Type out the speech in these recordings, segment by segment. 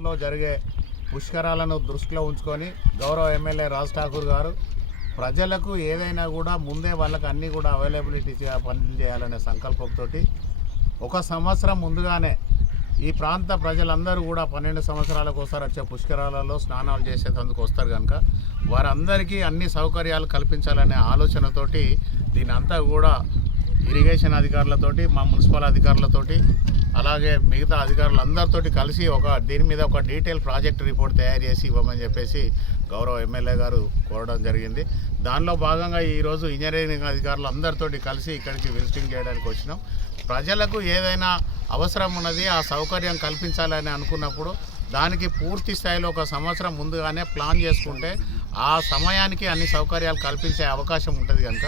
లో జరిగే పుష్కరాలను దృష్టిలో ఉంచుకొని గౌరవ ఎమ్మెల్యే రాజ్ ఠాకూర్ గారు ప్రజలకు ఏదైనా కూడా ముందే వాళ్ళకి అన్నీ కూడా అవైలబిలిటీ పనులు చేయాలనే సంకల్పంతో ఒక సంవత్సరం ముందుగానే ఈ ప్రాంత ప్రజలందరూ కూడా 12 సంవత్సరాలకు ఒకసారి వచ్చే పుష్కరాలలో స్నానాలు చేసేందుకు వస్తారు కనుక వారందరికీ అన్ని సౌకర్యాలు కల్పించాలనే ఆలోచనతోటి దీని అంతా కూడా ఇరిగేషన్ అధికారులతోటి మా మున్సిపల్ అధికారులతోటి అలాగే మిగతా అధికారులందరితోటి కలిసి దీని మీద ఒక డీటెయిల్ ప్రాజెక్ట్ రిపోర్ట్ తయారు చేసి ఇవ్వమని చెప్పేసి గౌరవ ఎమ్మెల్యే గారు కోరడం జరిగింది. దానిలో భాగంగా ఈరోజు ఇంజనీరింగ్ అధికారులు అందరితోటి కలిసి ఇక్కడికి విజిటింగ్ చేయడానికి వచ్చినాం. ప్రజలకు ఏదైనా అవసరం ఉన్నది ఆ సౌకర్యం కల్పించాలని అనుకున్నప్పుడు దానికి పూర్తి స్థాయిలో ఒక సంవత్సరం ముందుగానే ప్లాన్ చేసుకుంటే ఆ సమయానికి అన్ని సౌకర్యాలు కల్పించే అవకాశం ఉంటుంది కనుక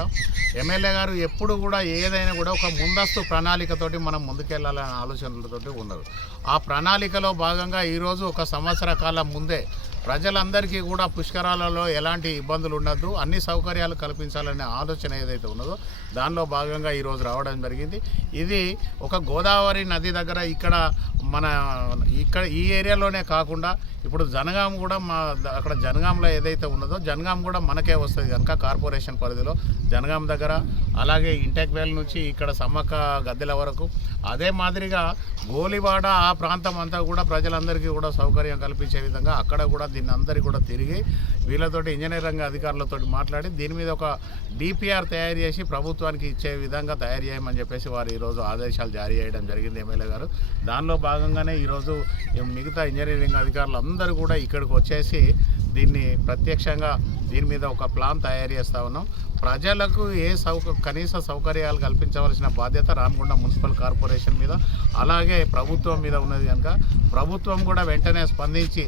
ఎమ్మెల్యే గారు ఎప్పుడు కూడా ఏదైనా కూడా ఒక ముందస్తు ప్రణాళికతోటి మనం ముందుకెళ్లాలనే ఆలోచనలతోటి ఉన్నారు. ఆ ప్రణాళికలో భాగంగా ఈరోజు ఒక సంవత్సర కాలం ముందే ప్రజలందరికీ కూడా పుష్కరాలలో ఎలాంటి ఇబ్బందులు ఉండద్దు, అన్ని సౌకర్యాలు కల్పించాలనే ఆలోచన ఏదైతే ఉన్నదో దానిలో భాగంగా ఈరోజు రావడం జరిగింది. ఇది ఒక గోదావరి నది దగ్గర ఇక్కడ ఈ ఏరియాలోనే కాకుండా ఇప్పుడు జనగాం కూడా అక్కడ జనగాంలో ఏదైతే ఉన్నదో జనగాం కూడా మనకే వస్తుంది కనుక కార్పొరేషన్ పరిధిలో జనగాం దగ్గర అలాగే ఇంటెక్వేల్ నుంచి ఇక్కడ సమ్మక్క గద్దెల వరకు అదే మాదిరిగా గోలివాడ ఆ ప్రాంతం అంతా కూడా ప్రజలందరికీ కూడా సౌకర్యం కల్పించే విధంగా అక్కడ కూడా దీన్ని అందరికీ కూడా తిరిగి వీళ్ళతోటి ఇంజనీరింగ్ అధికారులతో మాట్లాడి దీని మీద ఒక డిపిఆర్ తయారు చేసి ప్రభుత్వానికి ఇచ్చే విధంగా తయారు చేయమని చెప్పేసి వారు ఈరోజు ఆదేశాలు జారీ చేయడం జరిగింది ఎమ్మెల్యే గారు. దానిలో భాగంగానే ఈరోజు మిగతా ఇంజనీరింగ్ అధికారులు అందరూ కూడా ఇక్కడికి వచ్చేసి దీన్ని ప్రత్యక్షంగా దీని మీద ఒక ప్లాన్ తయారు చేస్తూ ఉన్నాం. ప్రజలకు కనీస సౌకర్యాలు కల్పించవలసిన బాధ్యత రామగుండం మున్సిపల్ కార్పొరేషన్ మీద అలాగే ప్రభుత్వం మీద ఉన్నది కనుక ప్రభుత్వం కూడా వెంటనే స్పందించి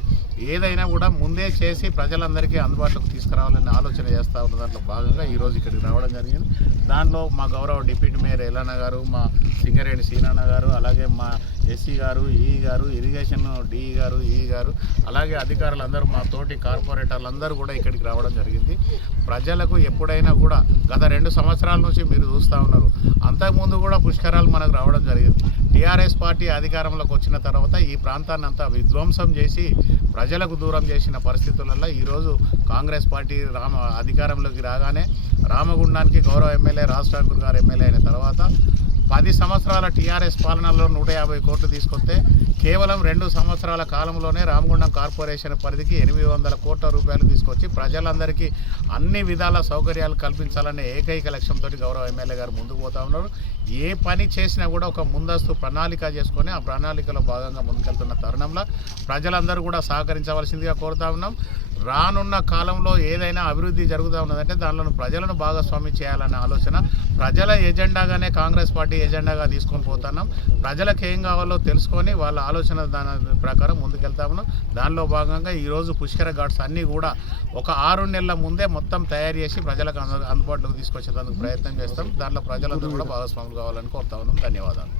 ఏదైనా కూడా ముందే చేసి ప్రజలందరికీ అందుబాటులోకి తీసుకురావాలని ఆలోచన చేస్తూ ఉన్న దాంట్లో భాగంగా ఈరోజు ఇక్కడికి రావడం జరిగింది. దానిలో మా గౌరవ డిప్యూటీ మేయర్ ఎల్లన్న గారు, మా సింగరేణి సీనన్న గారు, అలాగే మా ఎస్సీ గారు, ఈఈ గారు, ఇరిగేషన్ డిఈ గారు, ఈఈ గారు, అలాగే అధికారులందరూ మా తోటి కార్పొరేటర్లందరూ కూడా ఇక్కడికి రావడం జరిగింది. ప్రజలకు ఎప్పుడైనా కూడా గత 2 సంవత్సరాల నుంచి మీరు చూస్తూ ఉన్నారు, అంతకుముందు కూడా పుష్కరాలు మనకు రావడం జరిగింది. టీఆర్ఎస్ పార్టీ అధికారంలోకి వచ్చిన తర్వాత ఈ ప్రాంతాన్ని అంతా విధ్వంసం చేసి ప్రజలకు దూరం చేసిన పరిస్థితులలో ఈరోజు కాంగ్రెస్ పార్టీ అధికారంలోకి రాగానే రామగుండానికి గౌరవ ఎమ్మెల్యే రాజ్ ఠాకూర్ గారు ఎమ్మెల్యే అయిన తర్వాత 10 సంవత్సరాల టీఆర్ఎస్ పాలనలో 150 కోట్లు తీసుకొస్తే కేవలం 2 సంవత్సరాల కాలంలోనే రామగుండం కార్పొరేషన్ పరిధికి 800 కోట్ల రూపాయలు తీసుకొచ్చి ప్రజలందరికీ అన్ని విధాల సౌకర్యాలు కల్పించాలనే ఏకైక లక్ష్యంతో గౌరవ ఎమ్మెల్యే గారు ముందుకు పోతా ఉన్నారు. ఏ పని చేసినా కూడా ఒక ముందస్తు ప్రణాళిక చేసుకొని ఆ ప్రణాళికలో భాగంగా ముందుకెళ్తున్న తరుణంలో ప్రజలందరూ కూడా సహకరించవలసిందిగా కోరుతా ఉన్నాం. రానున్న కాలంలో ఏదైనా అభివృద్ధి జరుగుతూ ఉన్నదంటే దానిలో ప్రజలను భాగస్వామ్యం చేయాలనే ఆలోచన ప్రజల ఎజెండాగానే కాంగ్రెస్ పార్టీ ఎజెండాగా తీసుకొని పోతున్నాం. ప్రజలకు ఏం కావాలో తెలుసుకొని వాళ్ళ ఆలోచన దాని ప్రకారం ముందుకెళ్తా ఉన్నాం. దానిలో భాగంగా ఈరోజు పుష్కర ఘాట్స్ అన్నీ కూడా ఒక 6 నెలల ముందే మొత్తం తయారు చేసి ప్రజలకు అందుబాటులోకి తీసుకొచ్చేందుకు ప్రయత్నం చేస్తాం. దాంట్లో ప్రజలందరూ కూడా భాగస్వాములు కావాలని కోరుతా ఉన్నాం. ధన్యవాదాలు.